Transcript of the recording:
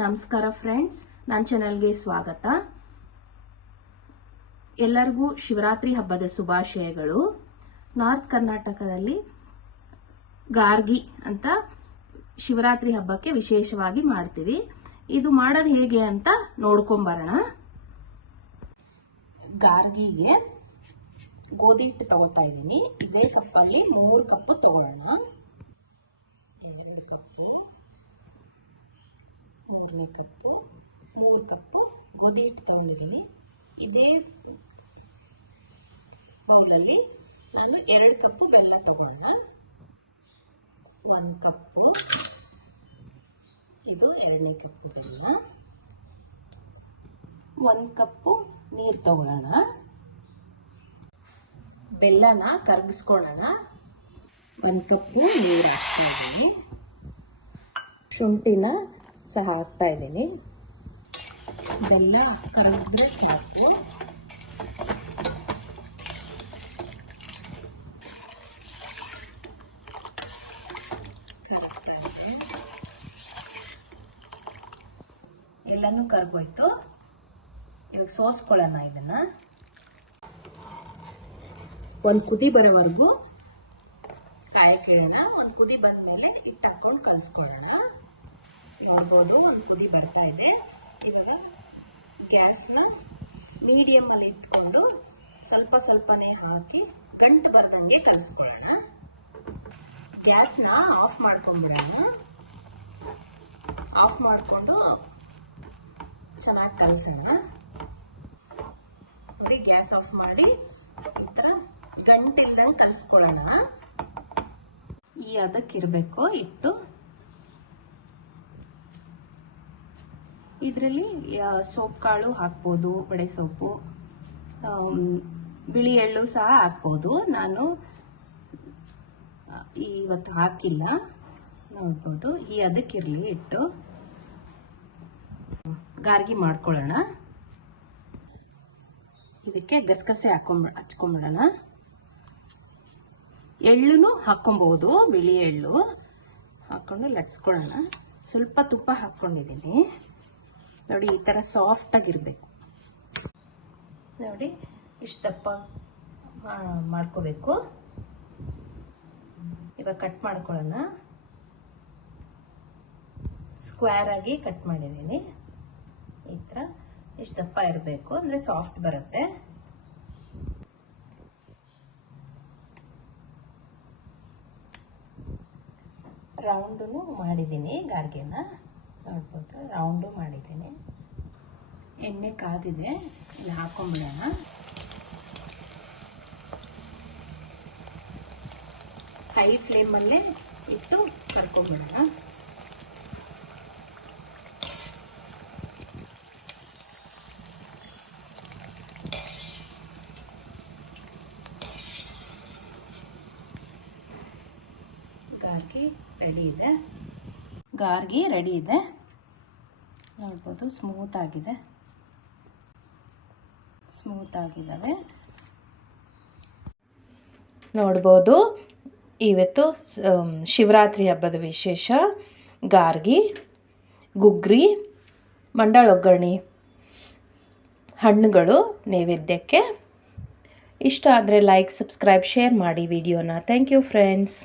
ನಮಸ್ಕಾರ ಫ್ರೆಂಡ್ಸ್, ನನ್ನ ಚಾನೆಲ್ಗೆ ಸ್ವಾಗತ. ಎಲ್ಲರಿಗೂ ಶಿವರಾತ್ರಿ ಹಬ್ಬದ ಶುಭಾಶಯಗಳು. ನಾರ್ತ್ ಕರ್ನಾಟಕದಲ್ಲಿ ಗಾರ್ಗಿ ಅಂತ ಶಿವರಾತ್ರಿ ಹಬ್ಬಕ್ಕೆ ವಿಶೇಷವಾಗಿ ಮಾಡ್ತೀವಿ. ಇದು ಮಾಡೋದು ಹೇಗೆ ಅಂತ ನೋಡ್ಕೊಂಬರೋಣ. ಗಾರ್ಗಿಗೆ ಗೋಧಿ ಹಿಟ್ಟು ತಗೋತಾ ಇದ್ದೀನಿ. ಇದೇ ಕಪ್ಪಲ್ಲಿ 3 ಕಪ್ ತಗೊಳ್ಳೋಣ. 2 ಕಪ್ಪು, 3ನೇ ಕಪ್ಪು, 3 ಕಪ್ಪು ಗೋಧಿ ಹಿಟ್ಟು ತಗೊಂಡಿದ್ದೀನಿ. ಇದೇ ಬೌಲಲ್ಲಿ ನಾನು 2 ಕಪ್ಪು ಬೆಲ್ಲ ತಗೊಳ್ಳೋಣ. 1 ಕಪ್ಪು, ಇದು 2ನೇ ಕಪ್ಪು ಬೆಲ್ಲ. 1 ಕಪ್ಪು ನೀರು ತಗೊಳ್ಳೋಣ. ಬೆಲ್ಲನ ಕರಗಿಸ್ಕೊಳ್ಳೋಣ. 1 ಕಪ್ಪು ನೀರು ಹಾಕ್ತಾ ಇದ್ದೀನಿ. ಶುಂಠಿನ ಸಹ ಹಾಕ್ತಾ ಇದ್ದೀನಿ. ಬೆಲ್ಲ ಕರಗಿದ್ರೆ ಸಾಕು. ಕರಗ್ತಾ ಇದೆ. ಎಲ್ಲನೂ ಕರಗೋಯ್ತು. ಇವಾಗ ಸೋಸ್ಕೊಳ್ಳೋಣ. ಇದನ್ನ ಒಂದು ಕುದಿ ಬರೋವರೆಗೂ ಕಾಯಕ್ಕಿಡೋಣ. ಒಂದು ಕುದಿ ಬಂದಮೇಲೆ ಹಿಟ್ಟು ಹಾಕೊಂಡು ಕಲಿಸ್ಕೊಳ್ಳೋಣ. ನೋಡ್ಬೋದು, ಒಂದು ಕುದಿ ಬರ್ತಾ ಇದೆ. ಇವಾಗ ಗ್ಯಾಸ್ನ ಮೀಡಿಯಮಲ್ಲಿ ಇಟ್ಕೊಂಡು ಸ್ವಲ್ಪ ಸ್ವಲ್ಪನೇ ಹಾಕಿ ಗಂಟು ಬರ್ದಂಗೆ ಕಲಿಸ್ಕೊಳ್ಳೋಣ. ಗ್ಯಾಸ್ನ ಆಫ್ ಮಾಡ್ಕೊಂಬಿಡೋಣ. ಆಫ್ ಮಾಡಿಕೊಂಡು ಚೆನ್ನಾಗಿ ಕಲಸೋಣ. ನೋಡಿ, ಗ್ಯಾಸ್ ಆಫ್ ಮಾಡಿ ಈ ಥರ ಗಂಟಿಲ್ದಂಗೆ ಕಲಿಸ್ಕೊಳ್ಳೋಣ. ಈ ಅದಕ್ಕಿರಬೇಕು ಹಿಟ್ಟು. ಇದರಲ್ಲಿ ಸೋಪು ಕಾಳು ಹಾಕ್ಬೋದು, ಬಡೆ ಸೊಪ್ಪು, ಬಿಳಿ ಎಳ್ಳು ಸಹ ಹಾಕ್ಬೋದು. ನಾನು ಇವತ್ತು ಹಾಕಿಲ್ಲ. ನೋಡ್ಬೋದು, ಈ ಅದಕ್ಕಿರಲಿ ಹಿಟ್ಟು. ಗಾರ್ಗಿ ಮಾಡ್ಕೊಳ್ಳೋಣ. ಇದಕ್ಕೆ ಗಸಗಸೆ ಹಚ್ಕೊಂಬಿಡೋಣ. ಎಳ್ಳುನು ಹಾಕೊಬಹುದು, ಬಿಳಿ ಎಳ್ಳು ಹಾಕೊಂಡು ಲಟ್ಸ್ಕೊಳ್ಳೋಣ. ಸ್ವಲ್ಪ ತುಪ್ಪ ಹಾಕ್ಕೊಂಡಿದ್ದೀನಿ. ನೋಡಿ, ಈ ಥರ ಸಾಫ್ಟ್ ಆಗಿರ್ಬೇಕು. ನೋಡಿ, ಇಷ್ಟು ದಪ್ಪ ಮಾಡ್ಕೋಬೇಕು. ಇವಾಗ ಕಟ್ ಮಾಡ್ಕೊಳ್ಳೋಣ. ಸ್ಕ್ವೇರ್ ಆಗಿ ಕಟ್ ಮಾಡಿದ್ದೀನಿ. ಈ ಥರ ಇಷ್ಟು ದಪ್ಪ ಇರಬೇಕು, ಅಂದ್ರೆ ಸಾಫ್ಟ್ ಬರುತ್ತೆ. ರೌಂಡು ಮಾಡಿದ್ದೀನಿ. ಗಾರ್ಗೆನ ನೋಡ್ಬೋದು, ರೌಂಡು ಮಾಡಿದ್ದೀನಿ. ಎಣ್ಣೆ ಕಾದಿದೆ, ಇಲ್ಲಿ ಹಾಕೊಂಡ್ಬಿಡೋಣ. ಹೈ ಫ್ಲೇಮಲ್ಲೇ ಇಟ್ಟು ಕರ್ಕೊಂಡ್ಬಿಡೋಣ. ಗಾರ್ಗಿ ರೆಡಿ ಇದೆ. ಗಾರ್ಗಿ ರೆಡಿ ಇದೆ. ನೋಡ್ಬೋದು, ಸ್ಮೂತ್ ಆಗಿದೆ. ಸ್ಮೂತ್ ಆಗಿದ್ದಾವೆ. ನೋಡ್ಬೋದು, ಇವತ್ತು ಶಿವರಾತ್ರಿ ಹಬ್ಬದ ವಿಶೇಷ ಗಾರ್ಗಿ, ಗುಗ್ರಿ, ಮಂಡಾಳ ಒಗ್ಗರಣೆ, ಹಣ್ಣುಗಳು ನೈವೇದ್ಯಕ್ಕೆ. ಇಷ್ಟ ಆದರೆ ಲೈಕ್, ಸಬ್ಸ್ಕ್ರೈಬ್, ಶೇರ್ ಮಾಡಿ ವಿಡಿಯೋನ. Thank you friends.